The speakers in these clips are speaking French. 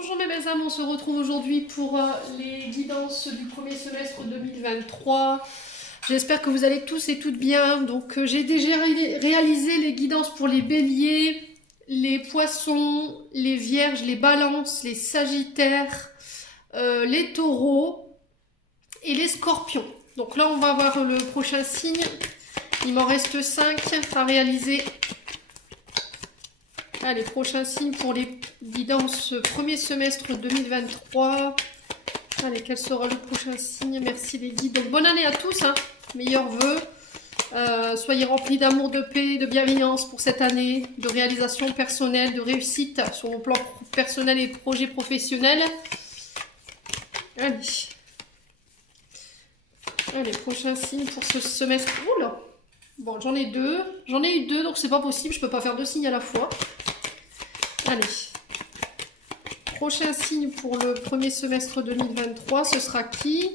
Bonjour mes belles âmes, on se retrouve aujourd'hui pour les guidances du premier semestre 2023. J'espère que vous allez tous et toutes bien. Donc j'ai déjà réalisé les guidances pour les béliers, les poissons, les vierges, les balances, les sagittaires, les taureaux et les scorpions. Donc là on va voir le prochain signe. Il m'en reste 5 à réaliser. Allez, prochain signe pour les guidances premier semestre 2023. Allez, quel sera le prochain signe? Merci les guides. Donc, bonne année à tous, hein. Meilleurs vœux. Soyez remplis d'amour, de paix, de bienveillance pour cette année, de réalisation personnelle, de réussite sur le plan personnel et projet professionnel. Allez. Allez, prochain signe pour ce semestre. Oula! Bon, j'en ai deux. J'en ai eu deux, donc c'est pas possible. Je peux pas faire deux signes à la fois. Allez. Prochain signe pour le premier semestre 2023, ce sera qui?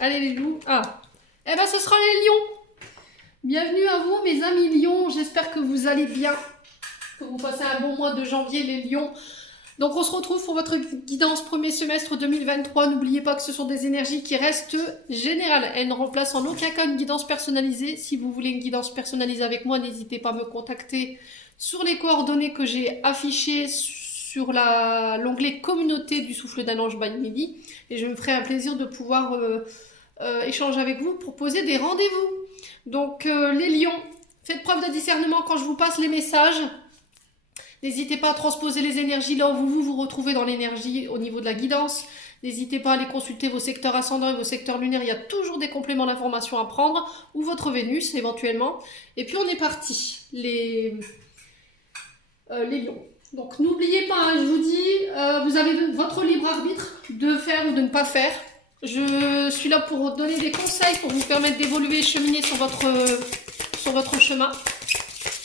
Allez les loups. Ah. Eh ben, ce sera les lions. Bienvenue à vous, mes amis lions. J'espère que vous allez bien. Que vous passez un bon mois de janvier, les lions. Donc, on se retrouve pour votre guidance premier semestre 2023. N'oubliez pas que ce sont des énergies qui restent générales. Elles ne remplacent en aucun cas une guidance personnalisée. Si vous voulez une guidance personnalisée avec moi, n'hésitez pas à me contacter sur les coordonnées que j'ai affichées sur l'onglet communauté du souffle d'un ange by Midi. Et je me ferai un plaisir de pouvoir échanger avec vous, proposer des rendez-vous. Donc, les lions, faites preuve de discernement quand je vous passe les messages. N'hésitez pas à transposer les énergies là où vous vous retrouvez dans l'énergie au niveau de la guidance. N'hésitez pas à aller consulter vos secteurs ascendants et vos secteurs lunaires. Il y a toujours des compléments d'informations à prendre. Ou votre Vénus éventuellement. Et puis on est parti. Les lions. Donc n'oubliez pas, hein, je vous dis, vous avez votre libre arbitre de faire ou de ne pas faire. Je suis là pour donner des conseils, pour vous permettre d'évoluer et cheminer sur votre chemin.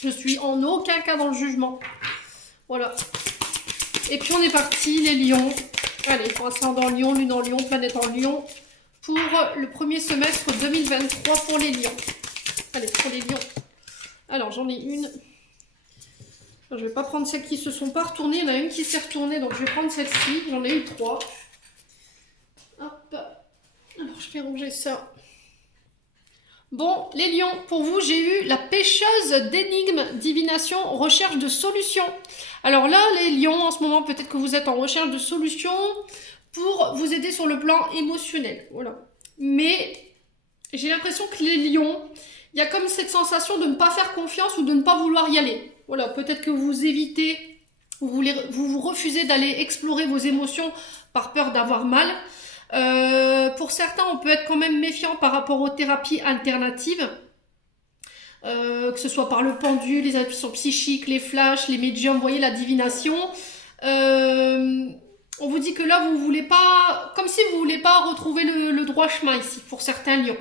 Je suis en aucun cas dans le jugement. Voilà. Et puis on est parti, les lions. Allez, ascendant lion, lune en lion, planète en lion. Pour le premier semestre 2023 pour les lions. Allez, pour les lions. Alors, j'en ai une. Je ne vais pas prendre celles qui ne se sont pas retournées. Il y en a une qui s'est retournée, donc je vais prendre celle-ci. J'en ai eu 3. Hop. Alors, je vais ranger ça. Bon, les lions, pour vous, j'ai eu la pêcheuse d'énigmes, divination, recherche de solutions. Alors là, les lions, en ce moment, peut-être que vous êtes en recherche de solutions pour vous aider sur le plan émotionnel. Voilà. Mais j'ai l'impression que les lions, il y a comme cette sensation de ne pas faire confiance ou de ne pas vouloir y aller. Voilà, peut-être que vous évitez, vous refusez d'aller explorer vos émotions par peur d'avoir mal. Pour certains, on peut être quand même méfiant par rapport aux thérapies alternatives, que ce soit par le pendule, les intuitions psychiques, les flashs, les médiums, vous voyez, la divination. On vous dit que là, vous voulez pas, comme si vous voulez pas retrouver le droit chemin ici, pour certains lions.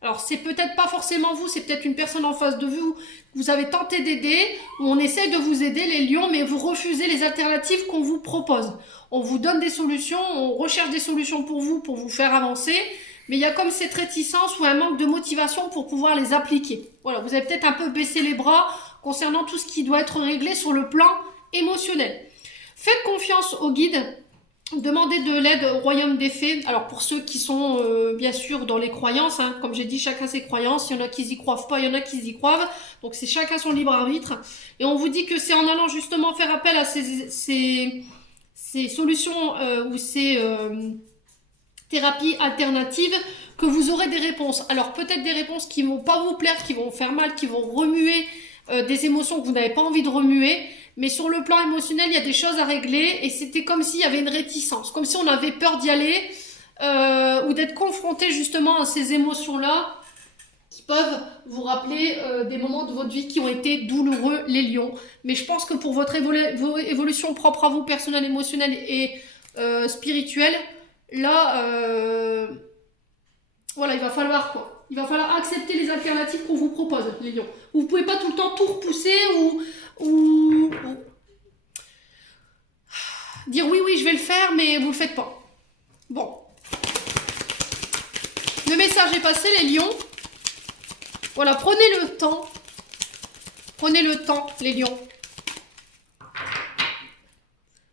Alors, c'est peut-être pas forcément vous, c'est peut-être une personne en face de vous que vous avez tenté d'aider, ou on essaye de vous aider, les lions, mais vous refusez les alternatives qu'on vous propose. On vous donne des solutions, on recherche des solutions pour vous faire avancer, mais il y a comme cette réticence ou un manque de motivation pour pouvoir les appliquer. Voilà, vous avez peut-être un peu baissé les bras concernant tout ce qui doit être réglé sur le plan émotionnel. Faites confiance aux guides. Demandez de l'aide au royaume des fées. Alors pour ceux qui sont bien sûr dans les croyances, hein, comme j'ai dit, chacun ses croyances. Il y en a qui y croient pas, il y en a qui y croient. Donc c'est chacun son libre arbitre. Et on vous dit que c'est en allant justement faire appel à ces solutions ou ces thérapies alternatives que vous aurez des réponses. Alors peut-être des réponses qui vont pas vous plaire, qui vont faire mal, qui vont remuer des émotions que vous n'avez pas envie de remuer. Mais sur le plan émotionnel, il y a des choses à régler et c'était comme s'il y avait une réticence, comme si on avait peur d'y aller ou d'être confronté justement à ces émotions-là qui peuvent vous rappeler des moments de votre vie qui ont été douloureux, les lions. Mais je pense que pour votre évolution propre à vous, personnelle, émotionnelle et spirituelle, là, voilà, il va falloir quoi? Il va falloir accepter les alternatives qu'on vous propose, les lions. Vous ne pouvez pas tout le temps tout repousser ou dire oui, je vais le faire, mais vous le faites pas. Bon. Le message est passé, les lions. Voilà, prenez le temps. Prenez le temps, les lions.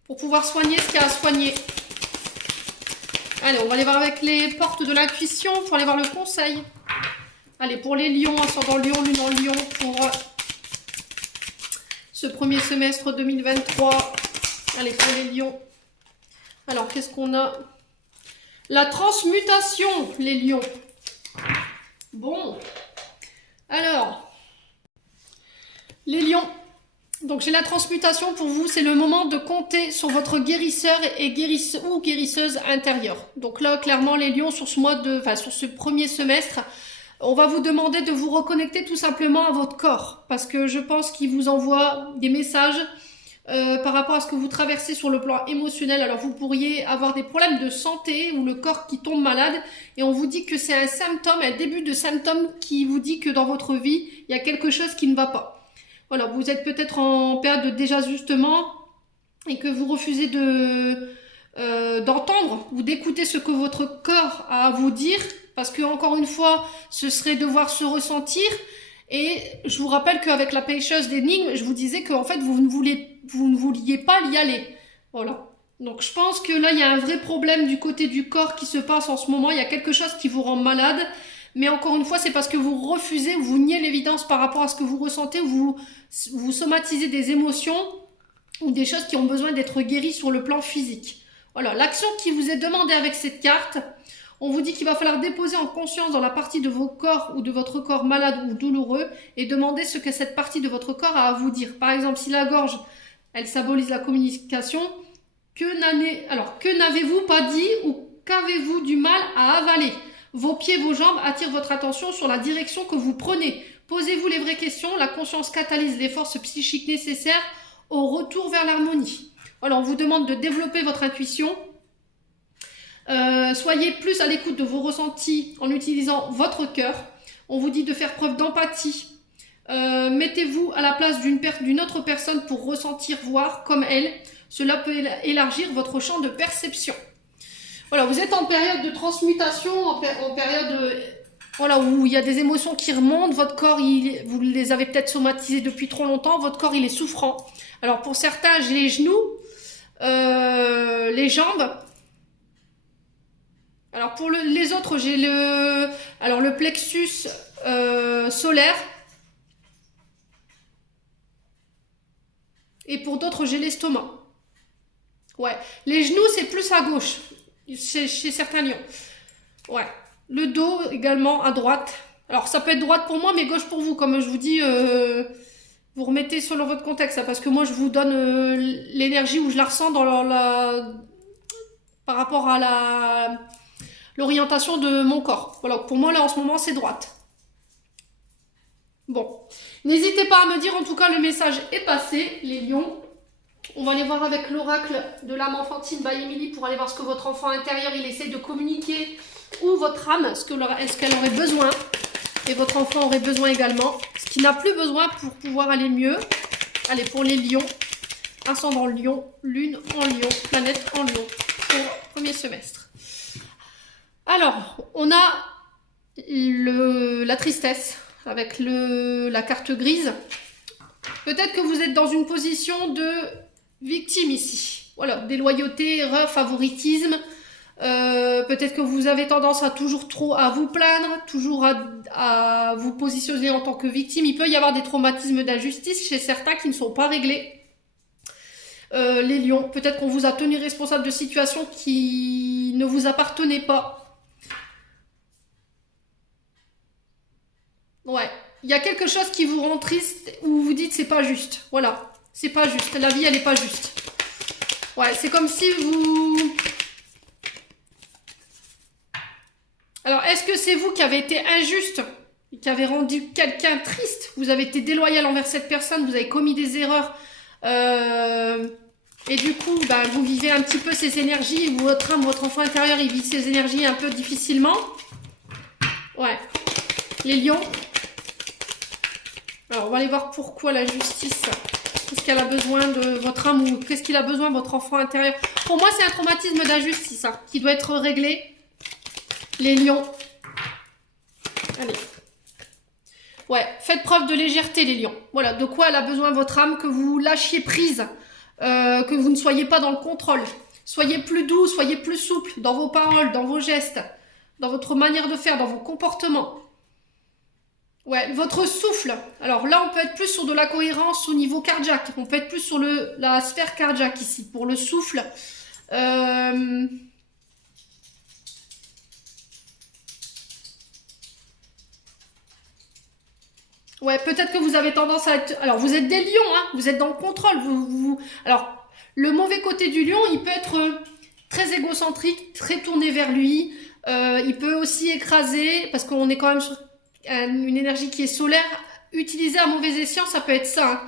pour pouvoir soigner ce qu'il y a à soigner. Allez, on va aller voir avec les portes de l'intuition pour aller voir le conseil. Allez, pour les lions, ascendant lion, lune en lion, pour ce premier semestre 2023. Allez, pour les lions. Alors, qu'est-ce qu'on a? La transmutation, les lions. Bon. Alors, les lions. Donc, j'ai la transmutation pour vous. C'est le moment de compter sur votre guérisseur et guérisseuse intérieure. Donc là, clairement, les lions, sur ce premier semestre, on va vous demander de vous reconnecter tout simplement à votre corps. Parce que je pense qu'il vous envoie des messages par rapport à ce que vous traversez sur le plan émotionnel. Alors, vous pourriez avoir des problèmes de santé ou le corps qui tombe malade. Et on vous dit que c'est un symptôme, un début de symptôme qui vous dit que dans votre vie, il y a quelque chose qui ne va pas. Voilà, vous êtes peut-être en période de désajustement et que vous refusez d'entendre ou d'écouter ce que votre corps a à vous dire. Parce que, encore une fois, ce serait devoir se ressentir. Et je vous rappelle qu'avec la pêcheuse d'énigmes, je vous disais qu'en fait, vous ne vouliez pas y aller. Voilà. Donc, je pense que là, il y a un vrai problème du côté du corps qui se passe en ce moment. Il y a quelque chose qui vous rend malade. Mais encore une fois, c'est parce que vous refusez, vous niez l'évidence par rapport à ce que vous ressentez, ou vous somatisez des émotions ou des choses qui ont besoin d'être guéries sur le plan physique. Voilà, l'action qui vous est demandée avec cette carte, on vous dit qu'il va falloir déposer en conscience dans la partie de vos corps ou de votre corps malade ou douloureux et demander ce que cette partie de votre corps a à vous dire. Par exemple, si la gorge, elle symbolise la communication, que n'avez-vous pas dit ou qu'avez-vous du mal à avaler? Vos pieds, vos jambes attirent votre attention sur la direction que vous prenez. Posez-vous les vraies questions. La conscience catalyse les forces psychiques nécessaires au retour vers l'harmonie. Voilà, on vous demande de développer votre intuition. Soyez plus à l'écoute de vos ressentis en utilisant votre cœur. On vous dit de faire preuve d'empathie. Mettez-vous à la place d'une autre personne pour ressentir, voir comme elle. Cela peut élargir votre champ de perception. Voilà, vous êtes en période de transmutation, en période voilà, où il y a des émotions qui remontent. Votre corps, vous les avez peut-être somatisées depuis trop longtemps. Votre corps, il est souffrant. Alors, pour certains, j'ai les genoux, les jambes. Alors, pour les autres, j'ai le plexus solaire. Et pour d'autres, j'ai l'estomac. Ouais, les genoux, c'est plus à gauche. Chez certains lions. Ouais. Le dos également à droite. Alors ça peut être droite pour moi mais gauche pour vous. Comme je vous dis, vous remettez selon votre contexte. Parce que moi je vous donne l'énergie où je la ressens par rapport à l'orientation de mon corps. Voilà, pour moi là en ce moment c'est droite. Bon. N'hésitez pas à me dire, en tout cas le message est passé, les lions. On va aller voir avec l'oracle de l'âme enfantine by Emily pour aller voir ce que votre enfant intérieur il essaie de communiquer, ou votre âme, est-ce qu'elle aurait besoin, et votre enfant aurait besoin également, ce qu'il n'a plus besoin pour pouvoir aller mieux. Allez, pour les lions, ascendant lion, lune en lion, planète en lion, pour premier semestre. Alors, on a la tristesse avec la carte grise. Peut-être que vous êtes dans une position de victime ici. Voilà, déloyauté, erreur, favoritisme. Peut-être que vous avez tendance à toujours trop à vous plaindre, toujours à vous positionner en tant que victime. Il peut y avoir des traumatismes d'injustice chez certains qui ne sont pas réglés. Les lions, peut-être qu'on vous a tenu responsable de situations qui ne vous appartenaient pas. Ouais, il y a quelque chose qui vous rend triste ou vous vous dites c'est pas juste. Voilà, c'est pas juste. La vie, elle est pas juste. Ouais, c'est comme si vous... Alors, est-ce que c'est vous qui avez été injuste, qui avez rendu quelqu'un triste? Vous avez été déloyal envers cette personne, vous avez commis des erreurs. Et du coup, bah, vous vivez un petit peu ces énergies. Votre âme, votre enfant intérieur, il vit ces énergies un peu difficilement. Ouais. Les lions. Alors, on va aller voir pourquoi la justice. Qu'est-ce qu'elle a besoin de votre âme ou qu'est-ce qu'il a besoin de votre enfant intérieur? Pour moi, c'est un traumatisme d'injustice hein, qui doit être réglé. Les lions. Allez. Ouais, faites preuve de légèreté, les lions. Voilà, de quoi elle a besoin votre âme, que vous lâchiez prise que vous ne soyez pas dans le contrôle. Soyez plus doux, soyez plus souple dans vos paroles, dans vos gestes, dans votre manière de faire, dans vos comportements. Ouais, votre souffle. Alors là, on peut être plus sur de la cohérence au niveau cardiaque. On peut être plus sur la sphère cardiaque ici, pour le souffle. Ouais, peut-être que vous avez tendance à être... Alors, vous êtes des lions, hein, vous êtes dans le contrôle. Alors, le mauvais côté du lion, il peut être très égocentrique, très tourné vers lui. Il peut aussi écraser, parce qu'on est quand même sur une énergie qui est solaire. Utilisée à mauvais escient, ça peut être ça.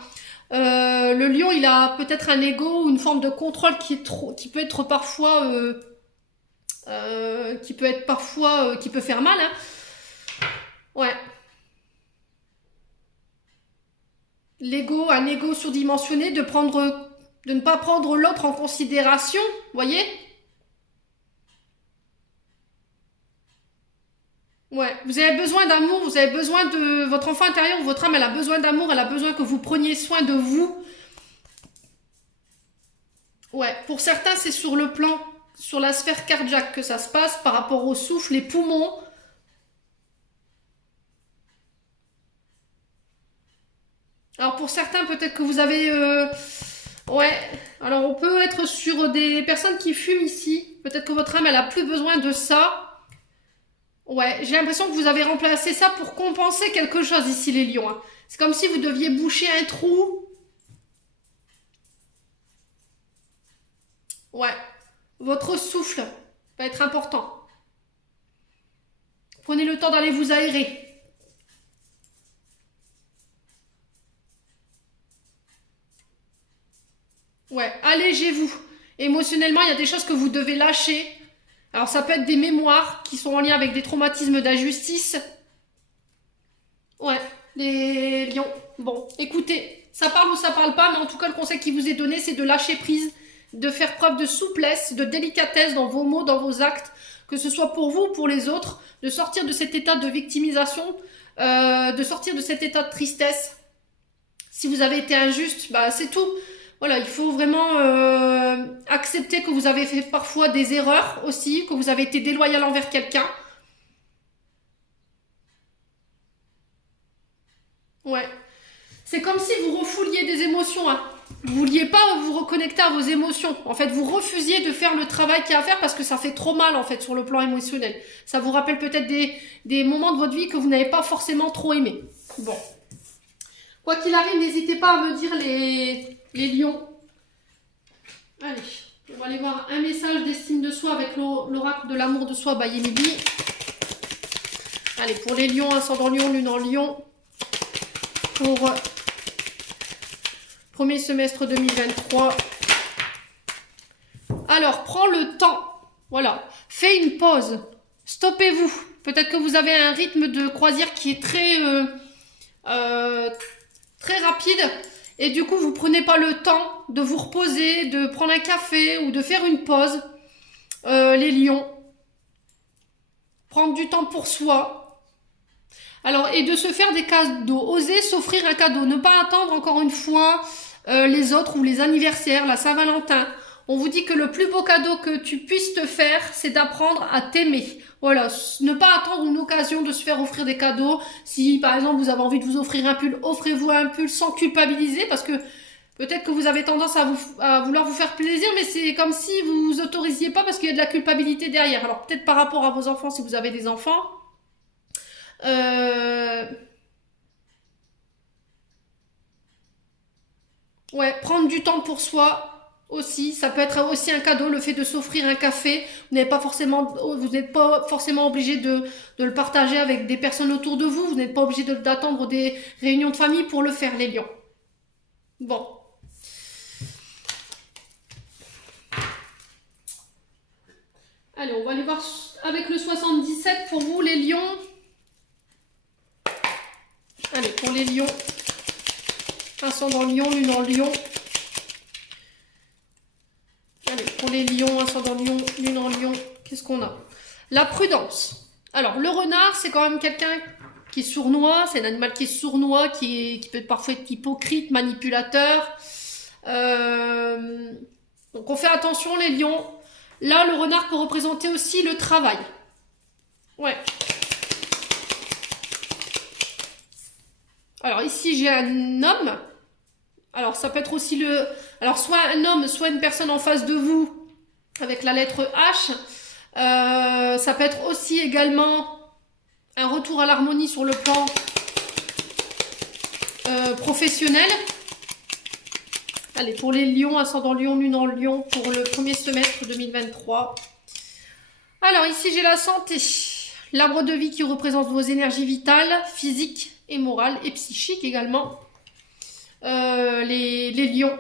Hein. Le lion, il a peut-être un ego ou une forme de contrôle qui peut être parfois... qui peut faire mal. Hein. Ouais. L'ego, un ego surdimensionné, de ne pas prendre l'autre en considération, voyez? Ouais, vous avez besoin d'amour, vous avez besoin de votre enfant intérieur, votre âme, elle a besoin d'amour, elle a besoin que vous preniez soin de vous. Ouais, pour certains, c'est sur la sphère cardiaque que ça se passe par rapport au souffle, les poumons. Alors pour certains, peut-être que vous avez... Ouais, alors on peut être sur des personnes qui fument ici. Peut-être que votre âme, elle a plus besoin de ça. Ouais, j'ai l'impression que vous avez remplacé ça pour compenser quelque chose ici, les lions. Hein. C'est comme si vous deviez boucher un trou. Ouais, votre souffle va être important. Prenez le temps d'aller vous aérer. Ouais, allégez-vous. Émotionnellement, il y a des choses que vous devez lâcher. Alors ça peut être des mémoires qui sont en lien avec des traumatismes d'injustice. Ouais, les lions. Bon, écoutez, ça parle ou ça parle pas, mais en tout cas, le conseil qui vous est donné, c'est de lâcher prise, de faire preuve de souplesse, de délicatesse dans vos mots, dans vos actes, que ce soit pour vous ou pour les autres, de sortir de cet état de victimisation, de sortir de cet état de tristesse. Si vous avez été injuste, bah c'est tout. Voilà, il faut vraiment accepter que vous avez fait parfois des erreurs aussi, que vous avez été déloyal envers quelqu'un. Ouais. C'est comme si vous refouliez des émotions. Hein. Vous vouliez pas vous reconnecter à vos émotions. En fait, vous refusiez de faire le travail qu'il y a à faire parce que ça fait trop mal en fait sur le plan émotionnel. Ça vous rappelle peut-être des moments de votre vie que vous n'avez pas forcément trop aimés. Bon. Quoi qu'il arrive, n'hésitez pas à me dire les lions. Allez, on va aller voir un message d'estime de soi avec l'oracle de l'amour de soi by Emily. Allez, pour les lions, ascendant lion, lune en lion. Pour premier semestre 2023. Alors, prends le temps. Voilà. Fais une pause. Stoppez-vous. Peut-être que vous avez un rythme de croisière qui est très rapide. Et du coup, vous prenez pas le temps de vous reposer, de prendre un café ou de faire une pause. Les lions. Prendre du temps pour soi. Alors, et de se faire des cadeaux. Oser s'offrir un cadeau. Ne pas attendre encore une fois les autres ou les anniversaires, la Saint-Valentin. On vous dit que le plus beau cadeau que tu puisses te faire, c'est d'apprendre à t'aimer. Voilà, ne pas attendre une occasion de se faire offrir des cadeaux. Si, par exemple, vous avez envie de vous offrir un pull, offrez-vous un pull sans culpabiliser parce que peut-être que vous avez tendance à vouloir vous faire plaisir, mais c'est comme si vous vous autorisiez pas parce qu'il y a de la culpabilité derrière. Alors, peut-être par rapport à vos enfants, si vous avez des enfants. Ouais, prendre du temps pour soi aussi, ça peut être aussi un cadeau, le fait de s'offrir un café. Vous n'êtes pas forcément obligé de le partager avec des personnes autour de vous. Vous n'êtes pas obligé d'attendre des réunions de famille pour le faire, les lions. Bon. Allez, on va aller voir avec le 77 pour vous, les lions. Allez, pour les lions. Ascendant lion, lune en lion. Allez, pour les lions, ascendant lion, lune en lion, qu'est-ce qu'on a? La prudence. Alors, le renard, c'est quand même quelqu'un qui est sournois. C'est un animal qui est sournois, qui peut parfois être hypocrite, manipulateur. Donc on fait attention les lions. Là, le renard peut représenter aussi le travail. Ouais. Alors ici, j'ai un homme. Alors ça peut être aussi alors soit un homme, soit une personne en face de vous avec la lettre H. Ça peut être aussi également un retour à l'harmonie sur le plan professionnel. Allez, pour les lions, ascendant lion, lune en lion, pour le premier semestre 2023. Alors ici, j'ai la santé. L'arbre de vie qui représente vos énergies vitales, physiques et morales, et psychiques également. Les lions.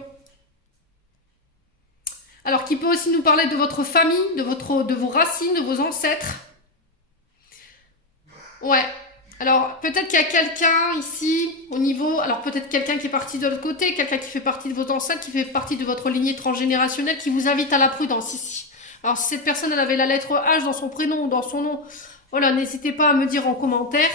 Alors, qui peut aussi nous parler de votre famille, de vos racines, de vos ancêtres. Ouais. Alors, peut-être qu'il y a quelqu'un ici, au niveau... Alors, peut-être quelqu'un qui est parti de l'autre côté, quelqu'un qui fait partie de vos ancêtres, qui fait partie de votre lignée transgénérationnelle, qui vous invite à la prudence ici. Alors, si cette personne, elle avait la lettre H dans son prénom ou dans son nom, voilà, n'hésitez pas à me dire en commentaire.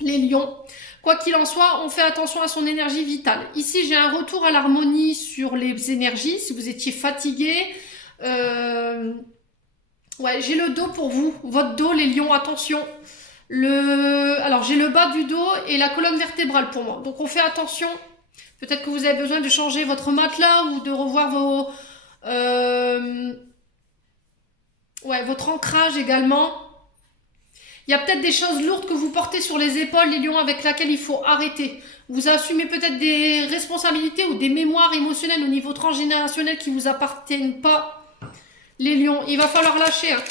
Les lions. Quoi qu'il en soit, on fait attention à son énergie vitale. Ici, j'ai un retour à l'harmonie sur les énergies. Si vous étiez fatigué, ouais, j'ai le dos pour vous. Votre dos, les lions, attention. Alors, j'ai le bas du dos et la colonne vertébrale pour moi. Donc, on fait attention. Peut-être que vous avez besoin de changer votre matelas ou de revoir votre ancrage également. Il y a peut-être des choses lourdes que vous portez sur les épaules, les lions, avec lesquelles il faut arrêter. Vous assumez peut-être des responsabilités ou des mémoires émotionnelles au niveau transgénérationnel qui ne vous appartiennent pas. Les lions, il va falloir lâcher. Hein.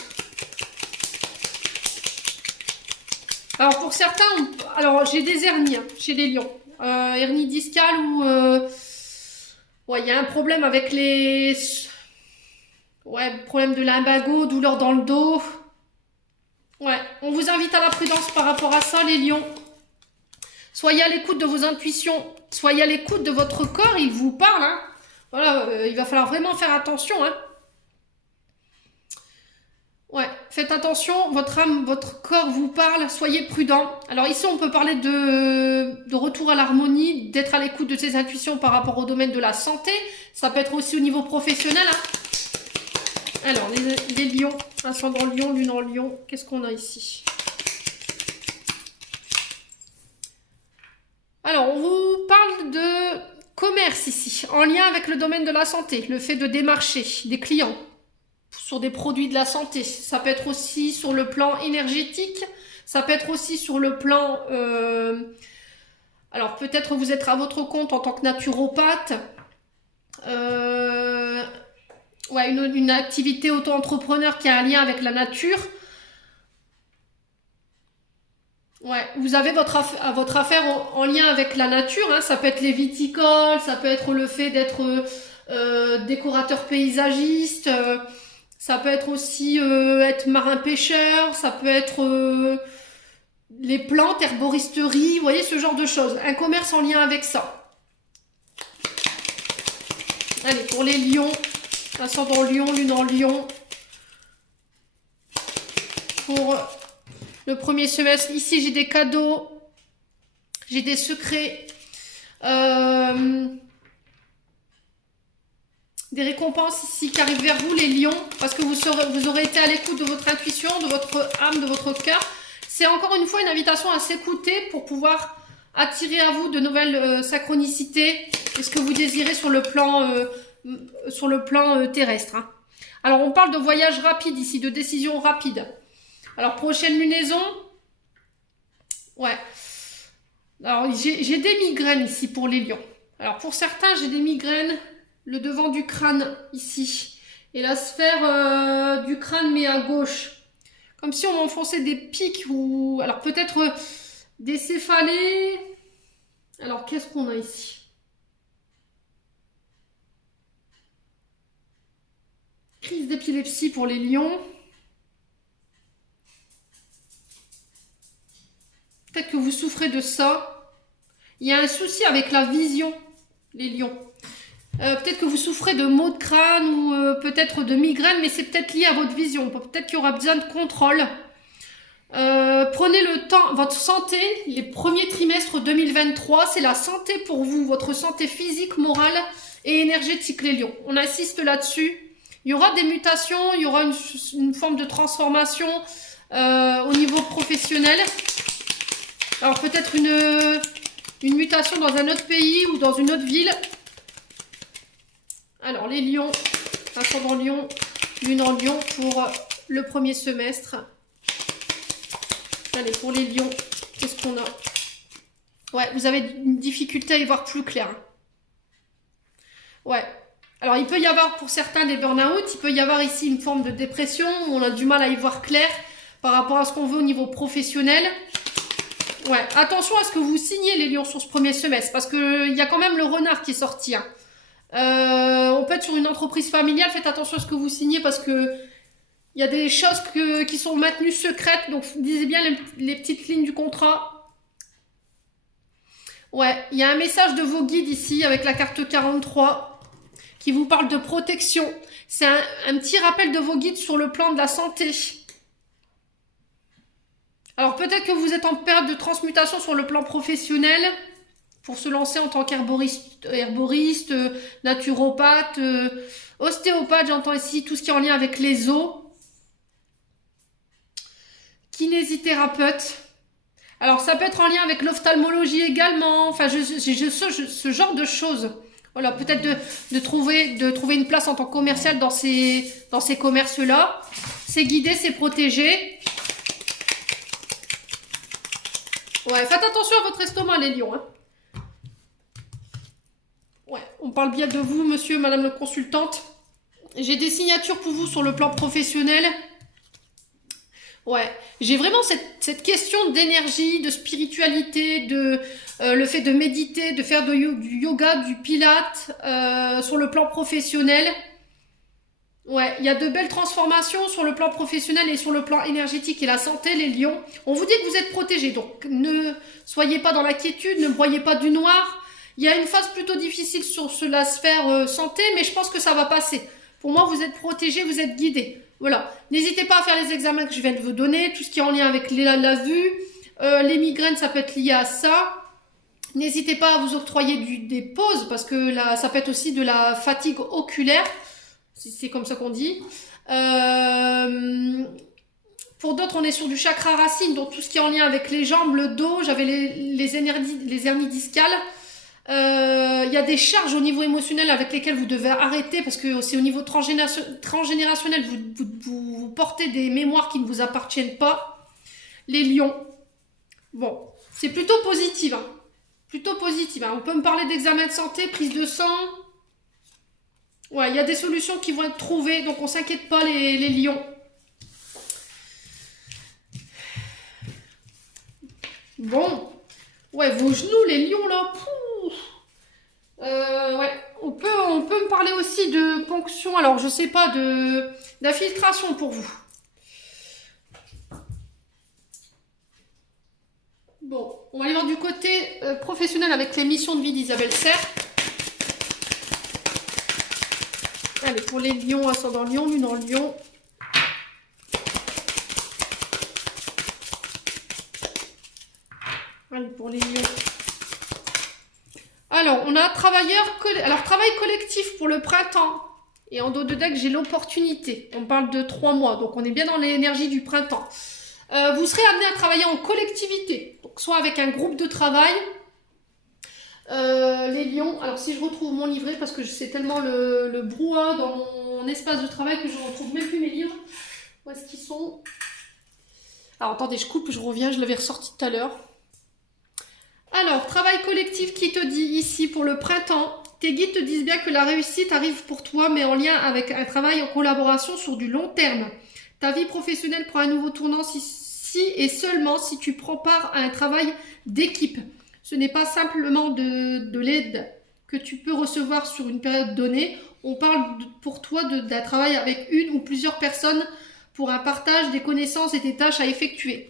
Alors pour certains, alors j'ai des hernies chez les lions. Hernie discale ou... ouais, il y a un problème avec les... Ouais, problème de lumbago, douleur dans le dos... Ouais, on vous invite à la prudence par rapport à ça, les lions. Soyez à l'écoute de vos intuitions. Soyez à l'écoute de votre corps, il vous parle. Hein. Voilà, il va falloir vraiment faire attention. Hein. Ouais, faites attention, votre âme, votre corps vous parle, soyez prudent. Alors ici, on peut parler de retour à l'harmonie, d'être à l'écoute de ses intuitions par rapport au domaine de la santé. Ça peut être aussi au niveau professionnel. Hein. Alors, les lions, ascendant lion, lune en lion, qu'est-ce qu'on a ici? Alors, on vous parle de commerce ici, en lien avec le domaine de la santé, le fait de démarcher des clients sur des produits de la santé. Ça peut être aussi sur le plan énergétique, ça peut être aussi sur le plan... alors, peut-être vous êtes à votre compte en tant que naturopathe, ouais, une activité auto-entrepreneur qui a un lien avec la nature. Ouais, vous avez votre affaire en lien avec la nature. Hein. Ça peut être les viticoles, ça peut être le fait d'être décorateur paysagiste. Ça peut être aussi être marin-pêcheur. Ça peut être les plantes, herboristerie. Vous voyez, ce genre de choses. Un commerce en lien avec ça. Allez, pour les lions... Ascendant lion, lune en lion. Pour le premier semestre, ici j'ai des cadeaux, j'ai des secrets, des récompenses ici qui arrivent vers vous les lions, parce que vous aurez été à l'écoute de votre intuition, de votre âme, de votre cœur. C'est encore une fois une invitation à s'écouter pour pouvoir attirer à vous de nouvelles synchronicités et ce que vous désirez sur le plan terrestre. Hein. Alors, on parle de voyage rapide ici, de décision rapide. Alors, prochaine lunaison. Ouais. Alors, j'ai des migraines ici pour les lions. Alors, pour certains, j'ai des migraines, le devant du crâne ici. Et la sphère du crâne, mais à gauche. Comme si on m'enfonçait des pics ou... Alors, peut-être des céphalées. Alors, qu'est-ce qu'on a ici? Crise d'épilepsie pour les lions. Peut-être que vous souffrez de ça. Il y a un souci avec la vision, les lions. Peut-être que vous souffrez de maux de crâne ou peut-être de migraine, mais c'est peut-être lié à votre vision. Peut-être qu'il y aura besoin de contrôle. Prenez le temps, votre santé, les premiers trimestres 2023, c'est la santé pour vous, votre santé physique, morale et énergétique, les lions. On insiste là-dessus. Il y aura des mutations, il y aura une forme de transformation au niveau professionnel. Alors peut-être une mutation dans un autre pays ou dans une autre ville. Alors les lions, ascendant lion, lune en lion pour le premier semestre. Allez, pour les lions, qu'est-ce qu'on a? Ouais, vous avez une difficulté à y voir plus clair. Ouais. Alors, il peut y avoir pour certains des burn-out, il peut y avoir ici une forme de dépression, où on a du mal à y voir clair par rapport à ce qu'on veut au niveau professionnel. Ouais, attention à ce que vous signez les lions sur ce premier semestre, parce qu'il y a quand même le renard qui est sorti. Hein. On peut être sur une entreprise familiale, faites attention à ce que vous signez, parce que il y a des choses qui sont maintenues secrètes, donc lisez bien les petites lignes du contrat. Ouais, il y a un message de vos guides ici, avec la carte 43, qui vous parle de protection. C'est un petit rappel de vos guides sur le plan de la santé. Alors peut-être que vous êtes en période de transmutation sur le plan professionnel pour se lancer en tant qu'herboriste, naturopathe, ostéopathe, j'entends ici tout ce qui est en lien avec les os, kinésithérapeute. Alors ça peut être en lien avec l'ophtalmologie également, enfin ce genre de choses. Voilà, peut-être de trouver une place en tant que commercial dans ces commerces-là. C'est guidé, c'est protégé. Ouais, faites attention à votre estomac, les lions. Hein. Ouais, on parle bien de vous, monsieur, madame le consultante. J'ai des signatures pour vous sur le plan professionnel. Ouais, j'ai vraiment cette question d'énergie, de spiritualité, le fait de méditer, de faire du yoga, du pilate sur le plan professionnel. Ouais, il y a de belles transformations sur le plan professionnel et sur le plan énergétique et la santé, les lions. On vous dit que vous êtes protégés, donc ne soyez pas dans l'inquiétude, ne broyez pas du noir. Il y a une phase plutôt difficile sur la sphère santé, mais je pense que ça va passer. Pour moi, vous êtes protégés, vous êtes guidés. Voilà, n'hésitez pas à faire les examens que je viens de vous donner, tout ce qui est en lien avec la vue, les migraines, ça peut être lié à ça. N'hésitez pas à vous octroyer des pauses, parce que ça peut être aussi de la fatigue oculaire, si c'est comme ça qu'on dit. Pour d'autres, on est sur du chakra racine, donc tout ce qui est en lien avec les jambes, le dos, j'avais les hernies discales. Il y a des charges au niveau émotionnel avec lesquelles vous devez arrêter parce que c'est au niveau transgénérationnel, vous portez des mémoires qui ne vous appartiennent pas. Les lions, bon, c'est plutôt positif, hein. Plutôt positif, hein. On peut me parler d'examen de santé, prise de sang. Ouais, il y a des solutions qui vont être trouvées, donc on s'inquiète pas les lions. Bon, ouais, vos genoux, les lions là, ouais, on peut me parler aussi de ponction, alors je sais pas, d'infiltration pour vous. Bon, on va aller voir du côté professionnel avec les missions de vie d'Isabelle Serre. Allez, pour les lions, ascendant lion, lune en lion. Allez, pour les lions. Alors, on a travail collectif pour le printemps. Et en dos de deck, j'ai l'opportunité. On parle de 3 mois, donc on est bien dans l'énergie du printemps. Vous serez amené à travailler en collectivité, donc soit avec un groupe de travail. Les lions, alors si je retrouve mon livret, parce que c'est tellement le brouhaha dans mon espace de travail que je ne retrouve même plus mes livres. Où est-ce qu'ils sont? Alors attendez, je coupe, je reviens, je l'avais ressorti tout à l'heure. Alors, travail collectif qui te dit ici pour le printemps, tes guides te disent bien que la réussite arrive pour toi, mais en lien avec un travail en collaboration sur du long terme. Ta vie professionnelle prend un nouveau tournant si et seulement si tu prends part à un travail d'équipe. Ce n'est pas simplement de l'aide que tu peux recevoir sur une période donnée. On parle pour toi d'un travail avec une ou plusieurs personnes pour un partage des connaissances et des tâches à effectuer.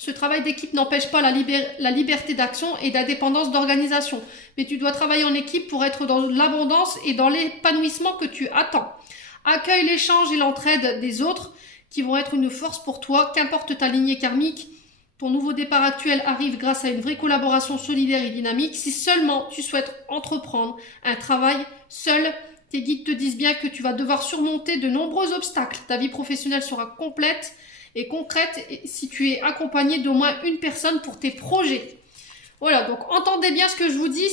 Ce travail d'équipe n'empêche pas la liberté d'action et d'indépendance d'organisation. Mais tu dois travailler en équipe pour être dans l'abondance et dans l'épanouissement que tu attends. Accueille l'échange et l'entraide des autres qui vont être une force pour toi, qu'importe ta lignée karmique. ton nouveau départ actuel arrive grâce à une vraie collaboration solidaire et dynamique. Si seulement tu souhaites entreprendre un travail seul, tes guides te disent bien que tu vas devoir surmonter de nombreux obstacles. Ta vie professionnelle sera complète et concrète si tu es accompagné d'au moins une personne pour tes projets. Voilà, donc entendez bien ce que je vous dis.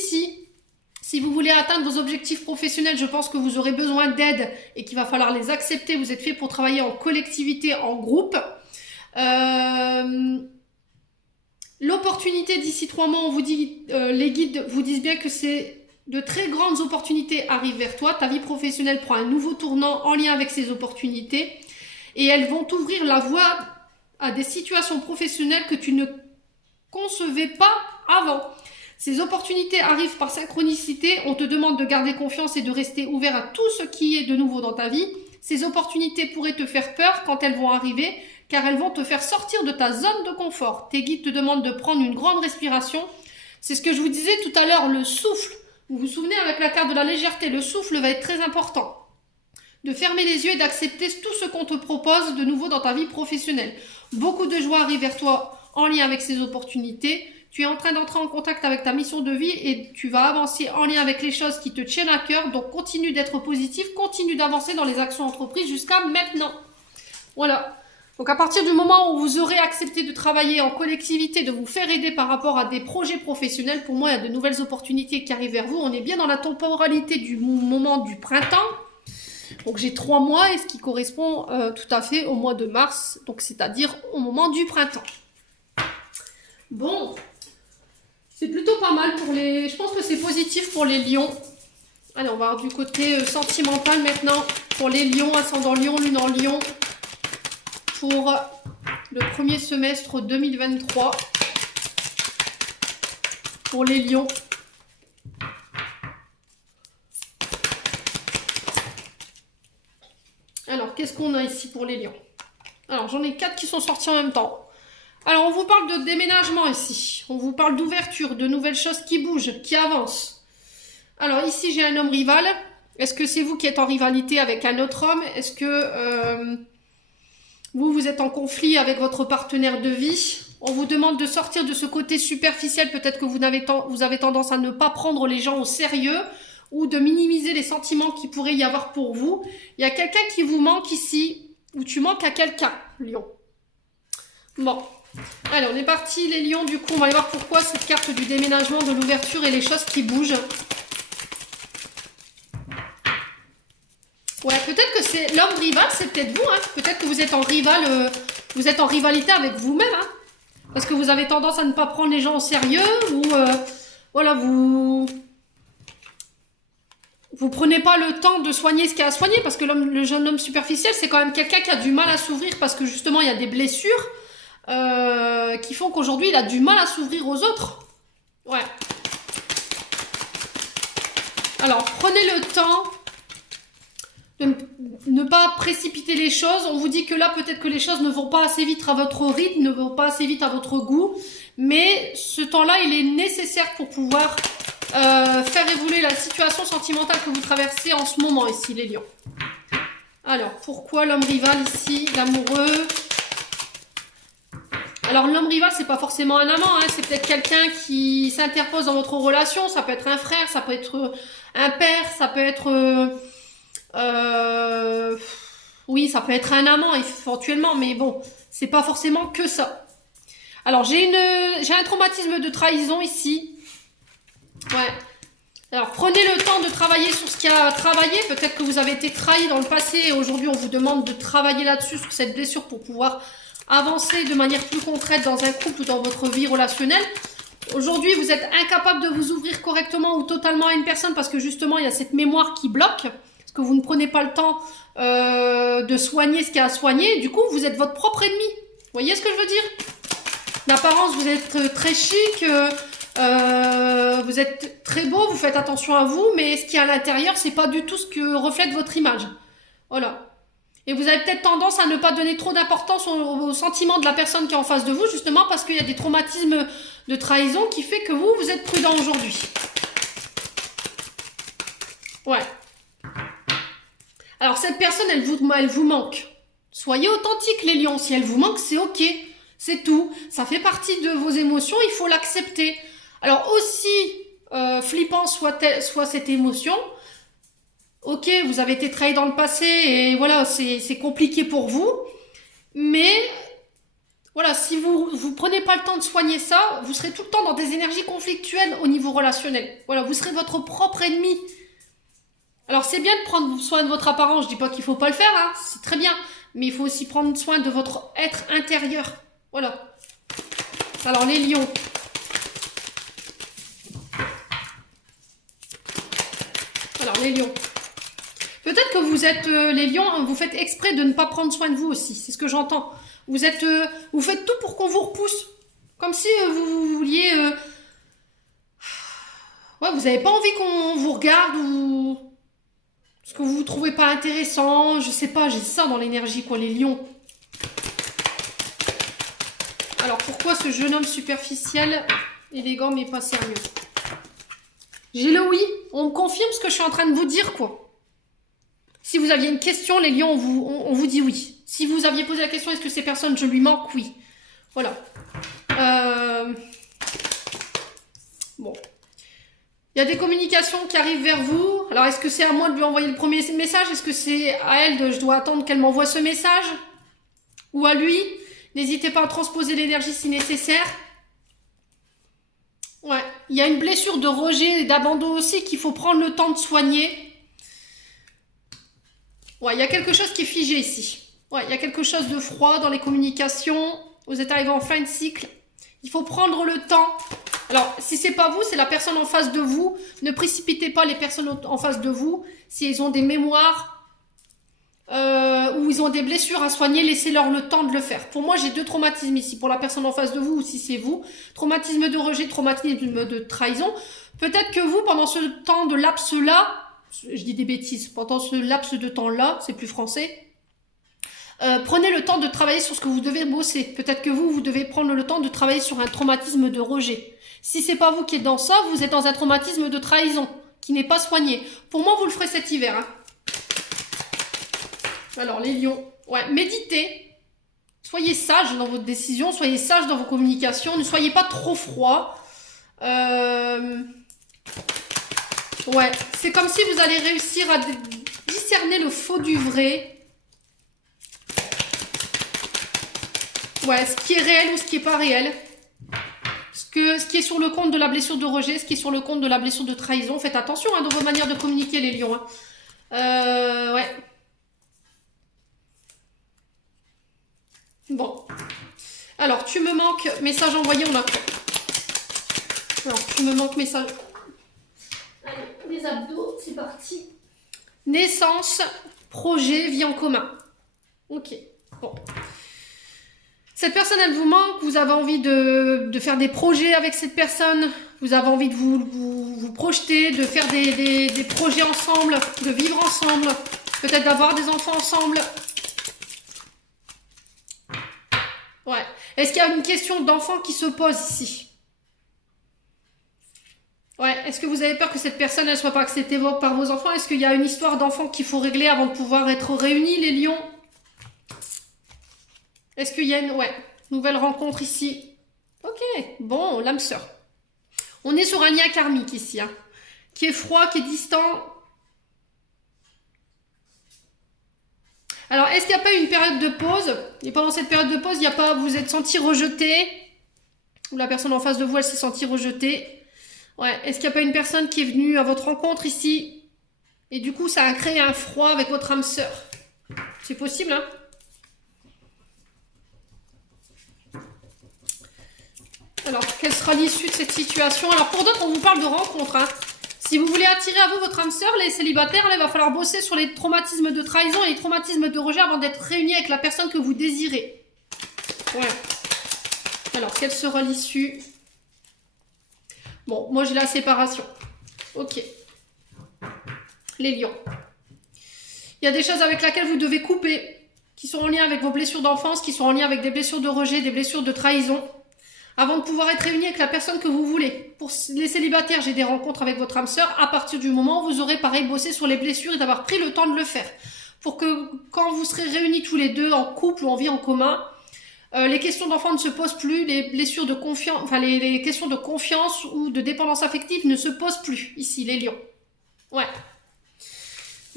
Si vous voulez atteindre vos objectifs professionnels, je pense que vous aurez besoin d'aide et qu'il va falloir les accepter. Vous êtes fait pour travailler en collectivité, en groupe. L'opportunité d'ici 3 mois, on vous dit, les guides vous disent bien que de très grandes opportunités arrivent vers toi. Ta vie professionnelle prend un nouveau tournant en lien avec ces opportunités et elles vont t'ouvrir la voie à des situations professionnelles que tu ne concevais pas avant. Ces opportunités arrivent par synchronicité. On te demande de garder confiance et de rester ouvert à tout ce qui est de nouveau dans ta vie. Ces opportunités pourraient te faire peur quand elles vont arriver, car elles vont te faire sortir de ta zone de confort. Tes guides te demandent de prendre une grande respiration. C'est ce que je vous disais tout à l'heure, le souffle. Vous vous souvenez avec la carte de la légèreté, le souffle va être très important. De fermer les yeux et d'accepter tout ce qu'on te propose de nouveau dans ta vie professionnelle. Beaucoup de joie arrive vers toi en lien avec ces opportunités. Tu es en train d'entrer en contact avec ta mission de vie et tu vas avancer en lien avec les choses qui te tiennent à cœur. Donc continue d'être positif, continue d'avancer dans les actions entreprises jusqu'à maintenant. Voilà. Donc à partir du moment où vous aurez accepté de travailler en collectivité, de vous faire aider par rapport à des projets professionnels, pour moi il y a de nouvelles opportunités qui arrivent vers vous. On est bien dans la temporalité du moment du printemps. Donc j'ai 3 mois et ce qui correspond tout à fait au mois de mars, donc c'est-à-dire au moment du printemps. Bon, c'est plutôt pas mal pour les... Je pense que c'est positif pour les lions. Allez, on va voir du côté sentimental maintenant. Pour les lions, ascendant lion, lune en lion. Pour le premier semestre 2023. Pour les lions. Alors, qu'est-ce qu'on a ici pour les lions? Alors, j'en ai 4 qui sont sortis en même temps. Alors, on vous parle de déménagement ici. On vous parle d'ouverture, de nouvelles choses qui bougent, qui avancent. Alors, ici, j'ai un homme rival. Est-ce que c'est vous qui êtes en rivalité avec un autre homme? Est-ce que vous êtes en conflit avec votre partenaire de vie? On vous demande de sortir de ce côté superficiel. Peut-être que vous avez tendance à ne pas prendre les gens au sérieux ou de minimiser les sentiments qu'il pourrait y avoir pour vous. Il y a quelqu'un qui vous manque ici, ou tu manques à quelqu'un, lion. Bon. Allez, on est parti les lions, du coup on va aller voir pourquoi cette carte du déménagement, de l'ouverture et les choses qui bougent. Ouais, peut-être que c'est l'homme rival, c'est peut-être vous, hein. Peut-être que vous êtes en rivalité avec vous-même, hein. Parce que vous avez tendance à ne pas prendre les gens au sérieux, ou voilà, vous prenez pas le temps de soigner ce qu'il y a à soigner, parce que le jeune homme superficiel, c'est quand même quelqu'un qui a du mal à s'ouvrir, parce que justement il y a des blessures. Qui font qu'aujourd'hui il a du mal à s'ouvrir aux autres. Ouais. Alors prenez le temps de ne pas précipiter les choses. On vous dit que là peut-être que les choses ne vont pas assez vite à votre rythme, ne vont pas assez vite à votre goût, mais ce temps-là il est nécessaire pour pouvoir faire évoluer la situation sentimentale que vous traversez en ce moment ici les lions. Alors pourquoi l'homme rival ici, l'amoureux? Alors l'homme rival, c'est pas forcément un amant, hein, c'est peut-être quelqu'un qui s'interpose dans votre relation. Ça peut être un frère, ça peut être un père, ça peut être oui, ça peut être un amant éventuellement, mais bon, c'est pas forcément que ça. Alors j'ai un traumatisme de trahison ici. Ouais. Alors prenez le temps de travailler sur ce qu'il y a à travailler. Peut-être que vous avez été trahi dans le passé et aujourd'hui on vous demande de travailler là-dessus, sur cette blessure, pour pouvoir avancer de manière plus concrète dans un couple ou dans votre vie relationnelle. Aujourd'hui, vous êtes incapable de vous ouvrir correctement ou totalement à une personne parce que justement, il y a cette mémoire qui bloque, parce que vous ne prenez pas le temps de soigner ce qu'il y a à soigner. Du coup, vous êtes votre propre ennemi. Vous voyez ce que je veux dire? D'apparence, vous êtes très chic, vous êtes très beau, vous faites attention à vous, mais ce qui est à l'intérieur, c'est pas du tout ce que reflète votre image. Voilà. Et vous avez peut-être tendance à ne pas donner trop d'importance aux sentiments de la personne qui est en face de vous, justement parce qu'il y a des traumatismes de trahison qui fait que vous êtes prudent aujourd'hui. Ouais. Alors cette personne, elle vous manque. Soyez authentique les lions. Si elle vous manque, c'est ok. C'est tout. Ça fait partie de vos émotions, il faut l'accepter. Alors aussi flippant soit cette émotion, ok, vous avez été trahi dans le passé et voilà, c'est compliqué pour vous, mais voilà, si vous prenez pas le temps de soigner ça, vous serez tout le temps dans des énergies conflictuelles au niveau relationnel. Voilà, vous serez votre propre ennemi. Alors c'est bien de prendre soin de votre apparence, je dis pas qu'il faut pas le faire, hein, c'est très bien, mais il faut aussi prendre soin de votre être intérieur. Voilà. Alors les lions. Alors les lions. Peut-être que vous êtes les lions, vous faites exprès de ne pas prendre soin de vous aussi, c'est ce que j'entends. Vous faites tout pour qu'on vous repousse, comme si vous vouliez, ouais, vous n'avez pas envie qu'on vous regarde ou parce que vous trouvez pas intéressant, je sais pas, j'ai ça dans l'énergie quoi, les lions. Alors pourquoi ce jeune homme superficiel, élégant mais pas sérieux? J'ai le oui, on me confirme ce que je suis en train de vous dire quoi. Si vous aviez une question, les lions, on vous dit oui. Si vous aviez posé la question, est-ce que ces personnes, je lui manque? Oui. Voilà. Bon. Il y a des communications qui arrivent vers vous. Alors, est-ce que c'est à moi de lui envoyer le premier message? Est-ce que c'est à elle je dois attendre qu'elle m'envoie ce message? Ou à lui? N'hésitez pas à transposer l'énergie si nécessaire. Ouais. Il y a une blessure de rejet et d'abandon aussi qu'il faut prendre le temps de soigner. Ouais, il y a quelque chose qui est figé ici. Ouais, il y a quelque chose de froid dans les communications. Vous êtes arrivé en fin de cycle. Il faut prendre le temps. Alors, si c'est pas vous, c'est la personne en face de vous. Ne précipitez pas les personnes en face de vous. Si ils ont des mémoires ou ils ont des blessures à soigner, laissez-leur le temps de le faire. Pour moi, j'ai 2 traumatismes ici. Pour la personne en face de vous ou si c'est vous. Traumatisme de rejet, traumatisme de trahison. Peut-être que vous, pendant ce temps de laps-là, je dis des bêtises, pendant ce laps de temps-là, c'est plus français, prenez le temps de travailler sur ce que vous devez bosser. Peut-être que vous devez prendre le temps de travailler sur un traumatisme de rejet. Si c'est pas vous qui êtes dans ça, vous êtes dans un traumatisme de trahison, qui n'est pas soigné. Pour moi, vous le ferez cet hiver. Hein. Alors, les lions, ouais, méditez. Soyez sage dans votre décision, soyez sage dans vos communications, ne soyez pas trop froid. Ouais, c'est comme si vous allez réussir à discerner le faux du vrai. Ouais, ce qui est réel ou ce qui n'est pas réel. Ce qui est sur le compte de la blessure de rejet, ce qui est sur le compte de la blessure de trahison. Faites attention hein, dans vos manières de communiquer, les lions. Hein. Ouais. Bon. Alors, tu me manques, message envoyé, on a fait. Alors, tu me manques, message... Allez, les abdos, c'est parti. Naissance, projet, vie en commun. Ok, bon. Cette personne, elle vous manque, vous avez envie de faire des projets avec cette personne, vous avez envie de vous projeter, de faire des projets ensemble, de vivre ensemble, peut-être d'avoir des enfants ensemble. Ouais. Est-ce qu'il y a une question d'enfant qui se pose ici? Ouais, est-ce que vous avez peur que cette personne ne soit pas acceptée par vos enfants? Est-ce qu'il y a une histoire d'enfant qu'il faut régler avant de pouvoir être réunis, les lions? Est-ce qu'il y a une nouvelle rencontre ici? Ok, bon, l'âme sœur. On est sur un lien karmique ici, hein, qui est froid, qui est distant. Alors, est-ce qu'il n'y a pas eu une période de pause? Et pendant cette période de pause, il n'y a pas, vous êtes senti rejeté? Ou la personne en face de vous, elle s'est sentie rejetée? Ouais, est-ce qu'il n'y a pas une personne qui est venue à votre rencontre ici? Et du coup, ça a créé un froid avec votre âme sœur. C'est possible, hein? Alors, quelle sera l'issue de cette situation? Alors, pour d'autres, on vous parle de rencontre, hein. Si vous voulez attirer à vous votre âme sœur, les célibataires, là, il va falloir bosser sur les traumatismes de trahison et les traumatismes de rejet avant d'être réunis avec la personne que vous désirez. Ouais. Alors, quelle sera l'issue? Bon, moi j'ai la séparation. Ok. Les lions. Il y a des choses avec lesquelles vous devez couper, qui sont en lien avec vos blessures d'enfance, qui sont en lien avec des blessures de rejet, des blessures de trahison, avant de pouvoir être réunis avec la personne que vous voulez. Pour les célibataires, j'ai des rencontres avec votre âme sœur. À partir du moment où vous aurez pareil bossé sur les blessures et d'avoir pris le temps de le faire. Pour que quand vous serez réunis tous les deux en couple ou en vie en commun, Les questions d'enfants ne se posent plus, les blessures de confiance, enfin les questions de confiance ou de dépendance affective ne se posent plus, ici, les lions. Ouais.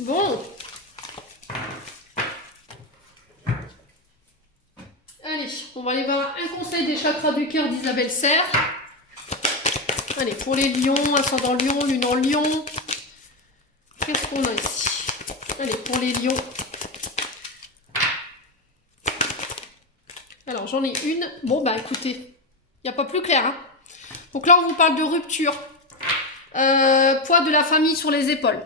Bon. Allez, on va aller voir un conseil des chakras du cœur d'Isabelle Serre. Allez, pour les lions, ascendant lion, lune en lion. Qu'est-ce qu'on a ici? Allez, pour les lions. Alors, j'en ai une. Bon, bah écoutez, il n'y a pas plus clair. Hein. Donc là, on vous parle de rupture. Poids de la famille sur les épaules.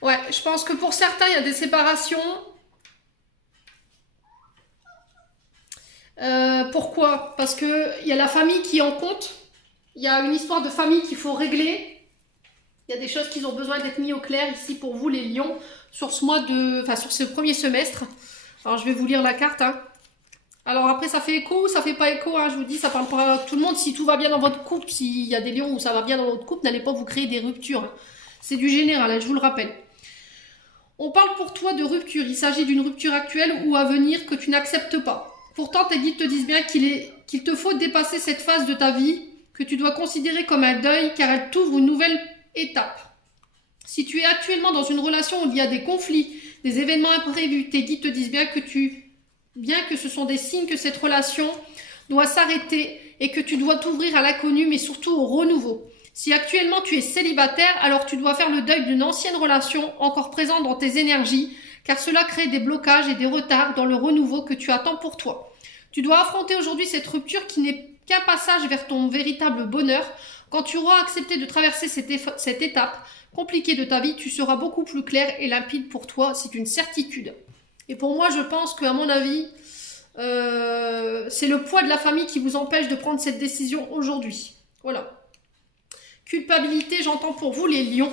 Ouais, je pense que pour certains, il y a des séparations. Pourquoi? Parce qu'il y a la famille qui en compte. Il y a une histoire de famille qu'il faut régler. Il y a des choses qui ont besoin d'être mises au clair ici pour vous, les lions, sur ce mois de... Enfin, sur ce premier semestre. Alors, je vais vous lire la carte. Hein. Alors, après, ça fait écho ou ça fait pas écho. Hein, je vous dis, ça parle pas à tout le monde. Si tout va bien dans votre couple, s'il y a des lions où ça va bien dans votre couple, n'allez pas vous créer des ruptures. Hein. C'est du général, hein, je vous le rappelle. On parle pour toi de rupture. Il s'agit d'une rupture actuelle ou à venir que tu n'acceptes pas. Pourtant, tes guides te disent bien qu'il te faut dépasser cette phase de ta vie, que tu dois considérer comme un deuil, car elle t'ouvre une nouvelle étape. Si tu es actuellement dans une relation où il y a des conflits, des événements imprévus, tes guides te disent bien que ce sont des signes que cette relation doit s'arrêter et que tu dois t'ouvrir à l'inconnu, mais surtout au renouveau. Si actuellement tu es célibataire, alors tu dois faire le deuil d'une ancienne relation encore présente dans tes énergies, car cela crée des blocages et des retards dans le renouveau que tu attends pour toi. Tu dois affronter aujourd'hui cette rupture qui n'est qu'un passage vers ton véritable bonheur. Quand tu auras accepté de traverser cette étape compliquée de ta vie, tu seras beaucoup plus clair et limpide pour toi, c'est une certitude. Et pour moi, je pense qu'à mon avis, c'est le poids de la famille qui vous empêche de prendre cette décision aujourd'hui. Voilà. Culpabilité, j'entends pour vous les lions.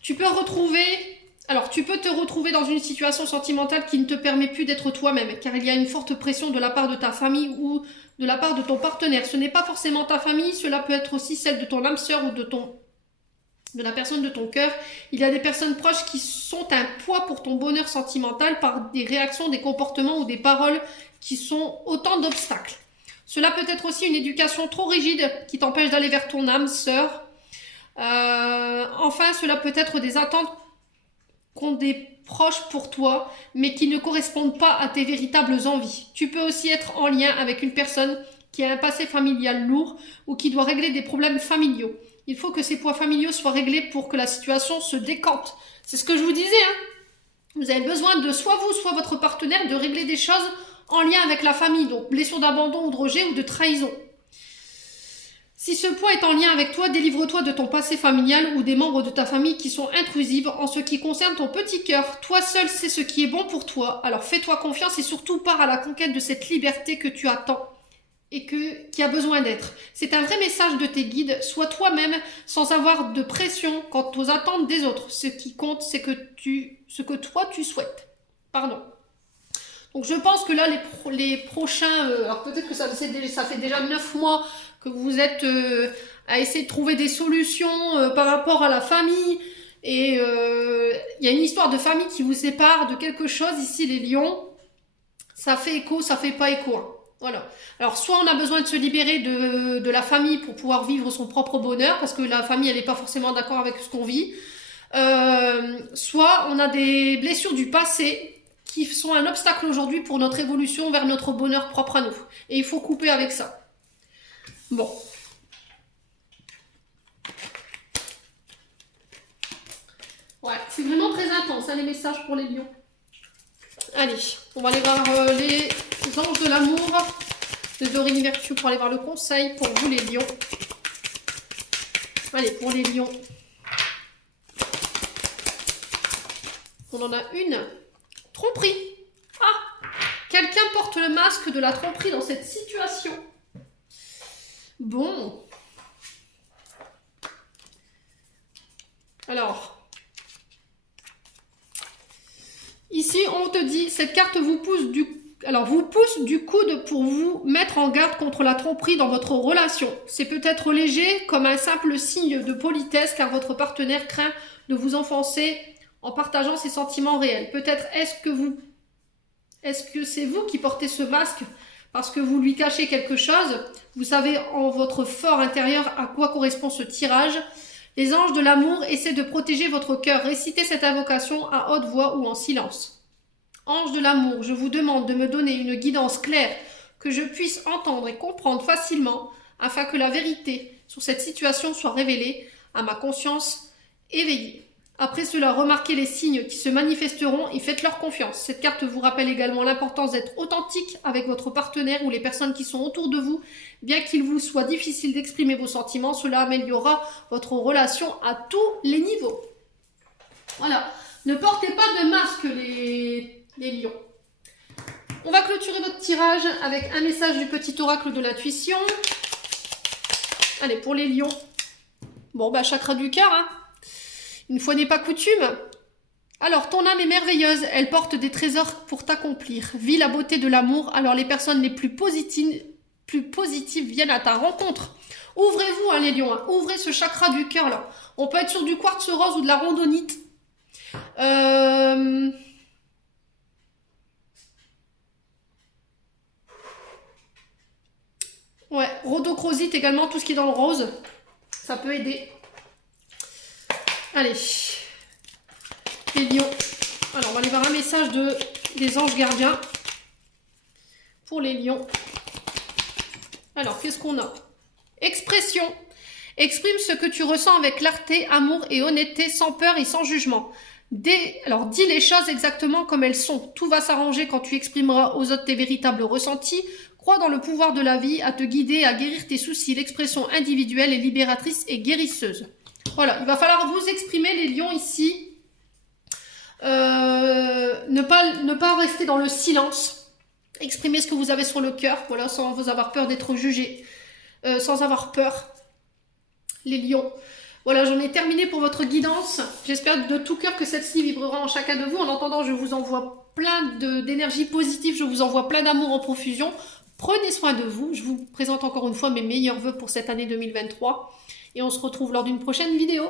Tu peux te retrouver dans une situation sentimentale qui ne te permet plus d'être toi-même, car il y a une forte pression de la part de ta famille ou de la part de ton partenaire. Ce n'est pas forcément ta famille, cela peut être aussi celle de ton âme sœur ou de la personne de ton cœur. Il y a des personnes proches qui sont un poids pour ton bonheur sentimental par des réactions, des comportements ou des paroles qui sont autant d'obstacles. Cela peut être aussi une éducation trop rigide qui t'empêche d'aller vers ton âme sœur. Enfin, cela peut être des attentes qu'ont des proches pour toi, mais qui ne correspondent pas à tes véritables envies. Tu peux aussi être en lien avec une personne qui a un passé familial lourd ou qui doit régler des problèmes familiaux. Il faut que ces poids familiaux soient réglés pour que la situation se décante. C'est ce que je vous disais. Hein. Vous avez besoin de soit vous, soit votre partenaire de régler des choses en lien avec la famille, donc blessure d'abandon ou de rejet ou de trahison. Si ce poids est en lien avec toi, délivre-toi de ton passé familial ou des membres de ta famille qui sont intrusives en ce qui concerne ton petit cœur. Toi seul sais ce qui est bon pour toi, alors fais-toi confiance et surtout pars à la conquête de cette liberté que tu attends et qui a besoin d'être. C'est un vrai message de tes guides, sois toi-même sans avoir de pression quant aux attentes des autres. Ce qui compte, c'est ce que toi tu souhaites. Pardon. Donc je pense que là, les prochains... alors peut-être que ça fait déjà 9 mois que vous êtes à essayer de trouver des solutions par rapport à la famille. Et il y a une histoire de famille qui vous sépare de quelque chose. Ici, les lions, ça fait écho, ça fait pas écho. Hein. Voilà. Alors, soit on a besoin de se libérer de la famille pour pouvoir vivre son propre bonheur, parce que la famille, elle n'est pas forcément d'accord avec ce qu'on vit. Soit on a des blessures du passé qui sont un obstacle aujourd'hui pour notre évolution vers notre bonheur propre à nous. Et il faut couper avec ça. Bon. Ouais, c'est vraiment très intense, hein, les messages pour les lions. Allez, on va aller voir les anges de l'amour de Dorine Virtue pour aller voir le conseil pour vous les lions. Allez, pour les lions. On en a une. Tromperie. Ah, quelqu'un porte le masque de la tromperie dans cette situation. Bon. Alors. Ici, on te dit, cette carte vous pousse du coude pour vous mettre en garde contre la tromperie dans votre relation. C'est peut-être léger, comme un simple signe de politesse, car votre partenaire craint de vous enfoncer en partageant ses sentiments réels. Peut-être est-ce que vous Est-ce que c'est vous qui portez ce masque parce que vous lui cachez quelque chose? Vous savez en votre fort intérieur à quoi correspond ce tirage. Les anges de l'amour essaient de protéger votre cœur. Récitez cette invocation à haute voix ou en silence. Ange de l'amour, je vous demande de me donner une guidance claire que je puisse entendre et comprendre facilement afin que la vérité sur cette situation soit révélée à ma conscience éveillée. Après cela, remarquez les signes qui se manifesteront et faites-leur confiance. Cette carte vous rappelle également l'importance d'être authentique avec votre partenaire ou les personnes qui sont autour de vous. Bien qu'il vous soit difficile d'exprimer vos sentiments, cela améliorera votre relation à tous les niveaux. Voilà. Ne portez pas de masque, les lions. On va clôturer notre tirage avec un message du petit oracle de l'intuition. Allez, pour les lions. Bon, bah, chakra du cœur, hein. Une fois n'est pas coutume. Alors, ton âme est merveilleuse, elle porte des trésors pour t'accomplir. Vis la beauté de l'amour, alors les personnes les plus positives viennent à ta rencontre. Ouvrez-vous, hein, les lions, hein. Ouvrez ce chakra du cœur, là. On peut être sur du quartz rose ou de la rondonite. Ouais, rhodochrosite également, tout ce qui est dans le rose. Ça peut aider. Allez. Les lions. Alors, on va aller voir un message des anges gardiens. Pour les lions. Alors, qu'est-ce qu'on a? Expression. Exprime ce que tu ressens avec clarté, amour et honnêteté, sans peur et sans jugement. Alors, dis les choses exactement comme elles sont. Tout va s'arranger quand tu exprimeras aux autres tes véritables ressentis. Crois dans le pouvoir de la vie à te guider, à guérir tes soucis. L'expression individuelle est libératrice et guérisseuse. Voilà, il va falloir vous exprimer, les lions, ici. Ne pas rester dans le silence. Exprimez ce que vous avez sur le cœur, voilà, sans vous avoir peur d'être jugé. Sans avoir peur. Les lions. Voilà, j'en ai terminé pour votre guidance. J'espère de tout cœur que celle-ci vibrera en chacun de vous. En attendant, je vous envoie plein d'énergie positive. Je vous envoie plein d'amour en profusion. Prenez soin de vous. Je vous présente encore une fois mes meilleurs vœux pour cette année 2023. Et on se retrouve lors d'une prochaine vidéo.